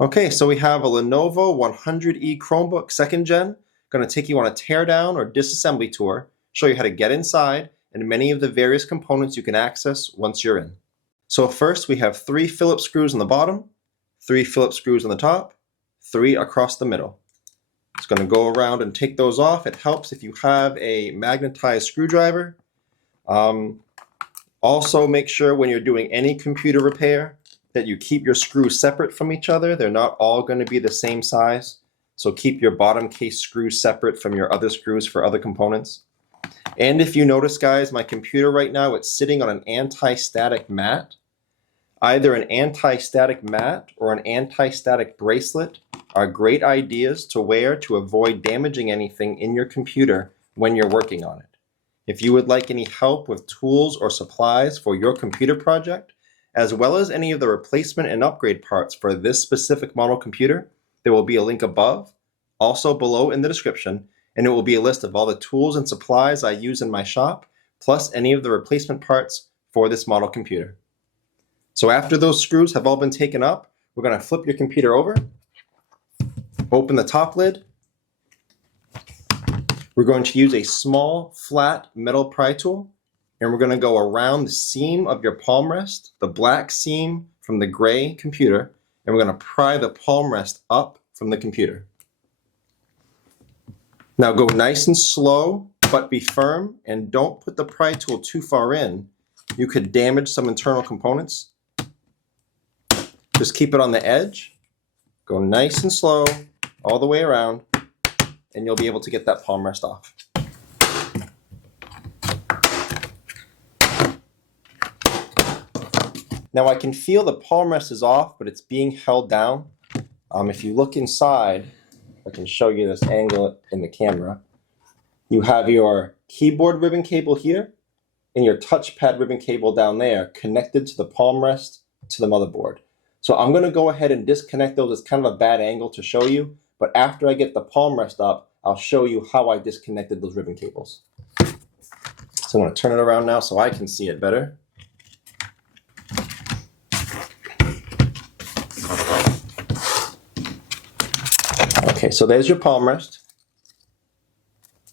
Okay, so we have a Lenovo 100E Chromebook 2nd Gen. Going to take you on a teardown or disassembly tour, show you how to get inside and many of the various components you can access once you're in. So first we have 3 Phillips screws on the bottom, 3 Phillips screws on the top, 3 across the middle. It's going to go around and take those off. It helps if you have a magnetized screwdriver. Also make sure when you're doing any computer repair that you keep your screws separate from each other. They're not all going to be the same size. So keep your bottom case screws separate from your other screws for other components. And if you notice, guys, my computer right now, it's sitting on an anti-static mat. Either an anti-static mat or an anti-static bracelet are great ideas to wear to avoid damaging anything in your computer when you're working on it. If you would like any help with tools or supplies for your computer project, as well as any of the replacement and upgrade parts for this specific model computer, there will be a link above, also below in the description, and it will be a list of all the tools and supplies I use in my shop, plus any of the replacement parts for this model computer. So after those screws have all been taken up, we're going to flip your computer over, open the top lid. We're going to use a small, flat metal pry tool, and we're going to go around the seam of your palm rest, the black seam from the gray computer, and we're going to pry the palm rest up from the computer. Now go nice and slow, but be firm, and don't put the pry tool too far in. You could damage some internal components. Just keep it on the edge, go nice and slow all the way around, and you'll be able to get that palm rest off. Now I can feel the palm rest is off, but it's being held down. If you look inside, I can show you this angle in the camera. You have your keyboard ribbon cable here and your touchpad ribbon cable down there connected to the palm rest to the motherboard. So I'm going to go ahead and disconnect those. It's kind of a bad angle to show you, but after I get the palm rest up, I'll show you how I disconnected those ribbon cables. So I'm going to turn it around now so I can see it better. Okay, so there's your palm rest.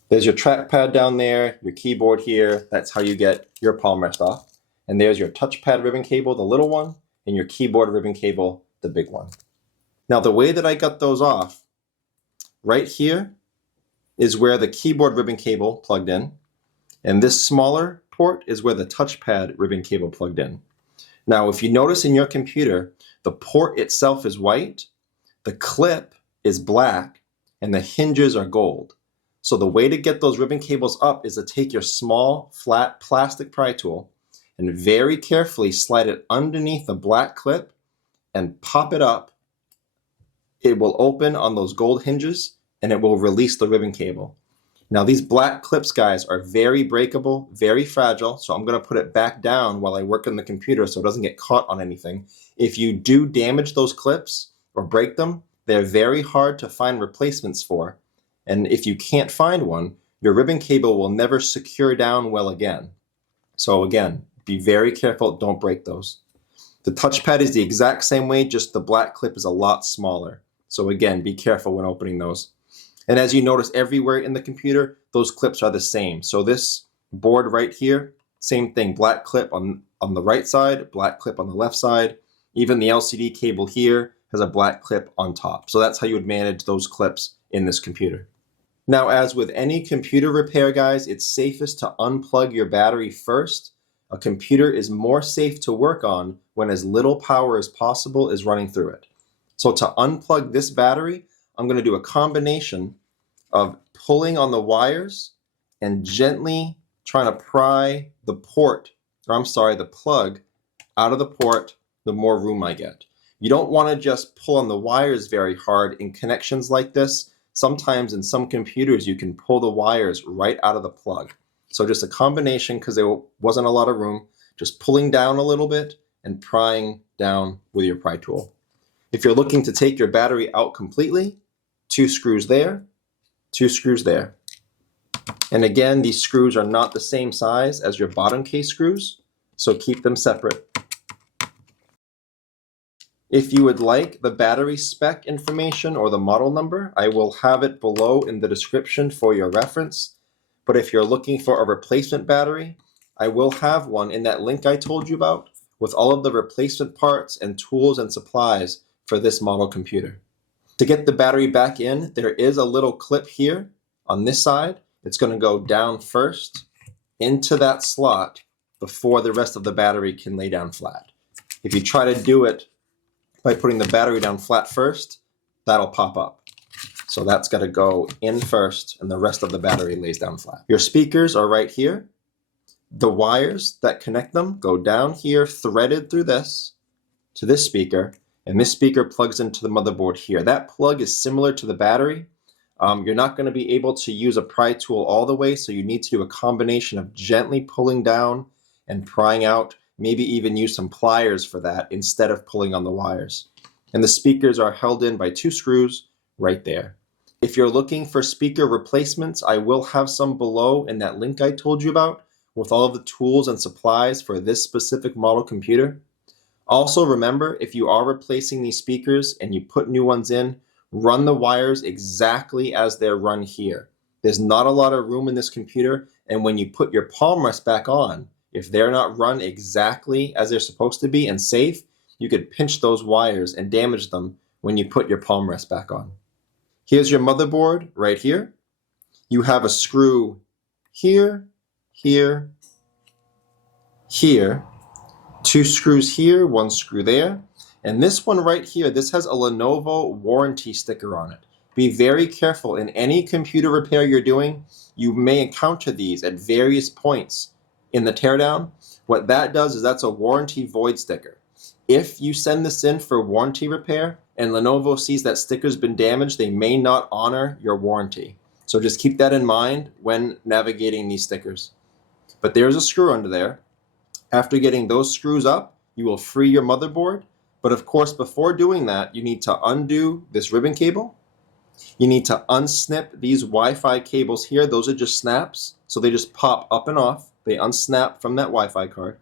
There's your trackpad down there, your keyboard here. That's how you get your palm rest off. And there's your touchpad ribbon cable, the little one, and your keyboard ribbon cable, the big one. Now the way that I got those off, right here is where the keyboard ribbon cable plugged in, and this smaller port is where the touchpad ribbon cable plugged in. Now if you notice in your computer, the port itself is white, the clip is black, and the hinges are gold. So the way to get those ribbon cables up is to take your small, flat plastic pry tool and very carefully slide it underneath the black clip and pop it up. It will open on those gold hinges and it will release the ribbon cable. Now these black clips, guys, are very breakable, very fragile, so I'm going to put it back down while I work on the computer so it doesn't get caught on anything. If you do damage those clips or break them, they're very hard to find replacements for. And if you can't find one, your ribbon cable will never secure down well again. So again, be very careful, don't break those. The touchpad is the exact same way, just the black clip is a lot smaller. So again, be careful when opening those. And as you notice everywhere in the computer, those clips are the same. So this board right here, same thing, black clip on the right side, black clip on the left side. Even the LCD cable here has a black clip on top. So that's how you would manage those clips in this computer. Now, as with any computer repair, guys, it's safest to unplug your battery first. A computer is more safe to work on when as little power as possible is running through it. So to unplug this battery, I'm going to do a combination of pulling on the wires and gently trying to pry the plug out of the port the more room I get. You don't want to just pull on the wires very hard in connections like this. Sometimes in some computers you can pull the wires right out of the plug. So just a combination, because there wasn't a lot of room, just pulling down a little bit and prying down with your pry tool. If you're looking to take your battery out completely, 2 screws there, 2 screws there. And again, these screws are not the same size as your bottom case screws, so keep them separate. If you would like the battery spec information or the model number, I will have it below in the description for your reference. But if you're looking for a replacement battery, I will have one in that link I told you about with all of the replacement parts and tools and supplies for this model computer. To get the battery back in, there is a little clip here on this side. It's going to go down first into that slot before the rest of the battery can lay down flat. If you try to do it by putting the battery down flat first, that'll pop up. So that's got to go in first and the rest of the battery lays down flat. Your speakers are right here. The wires that connect them go down here, threaded through this to this speaker, and this speaker plugs into the motherboard here. That plug is similar to the battery. You're not going to be able to use a pry tool all the way, so you need to do a combination of gently pulling down and prying out, maybe even use some pliers for that instead of pulling on the wires. And the speakers are held in by 2 screws right there. If you're looking for speaker replacements, I will have some below in that link I told you about with all of the tools and supplies for this specific model computer. Also remember, if you are replacing these speakers and you put new ones in, run the wires exactly as they're run here. There's not a lot of room in this computer, and when you put your palm rest back on, if they're not run exactly as they're supposed to be and safe, you could pinch those wires and damage them when you put your palm rest back on. Here's your motherboard right here. You have a screw here, here, here, 2 screws here, 1 screw there, and this one right here, this has a Lenovo warranty sticker on it. Be very careful. In any computer repair you're doing, you may encounter these at various points in the teardown. What that does is that's a warranty void sticker. If you send this in for warranty repair and Lenovo sees that sticker's been damaged, they may not honor your warranty. So just keep that in mind when navigating these stickers. But there's a screw under there. After getting those screws up, you will free your motherboard. But of course, before doing that, you need to undo this ribbon cable. You need to unsnip these Wi-Fi cables here. Those are just snaps, so they just pop up and off. They unsnap from that Wi-Fi card.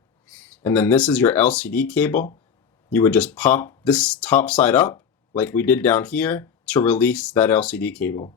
And then this is your LCD cable. You would just pop this top side up, like we did down here, to release that LCD cable.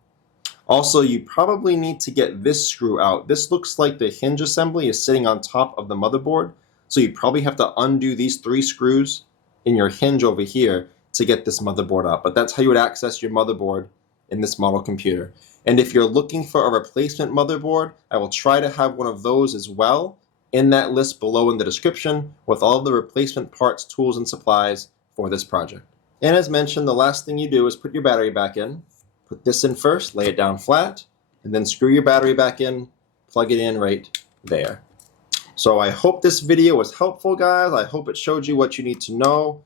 Also, you probably need to get this screw out. This looks like the hinge assembly is sitting on top of the motherboard, so you probably have to undo these 3 screws in your hinge over here to get this motherboard out. But that's how you would access your motherboard in this model computer. And if you're looking for a replacement motherboard, I will try to have one of those as well in that list below in the description with all of the replacement parts, tools, and supplies for this project. And as mentioned, the last thing you do is put your battery back in. Put this in first, lay it down flat, and then screw your battery back in, plug it in right there. So I hope this video was helpful, guys. I hope it showed you what you need to know.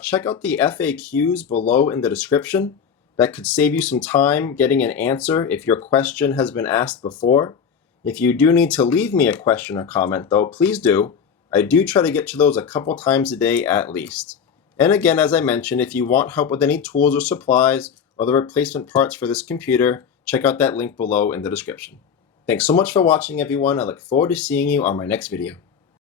Check out the FAQs below in the description. That could save you some time getting an answer if your question has been asked before. If you do need to leave me a question or comment, though, please do. I do try to get to those a couple times a day at least. And again, as I mentioned, if you want help with any tools or supplies or the replacement parts for this computer, check out that link below in the description. Thanks so much for watching, everyone. I look forward to seeing you on my next video.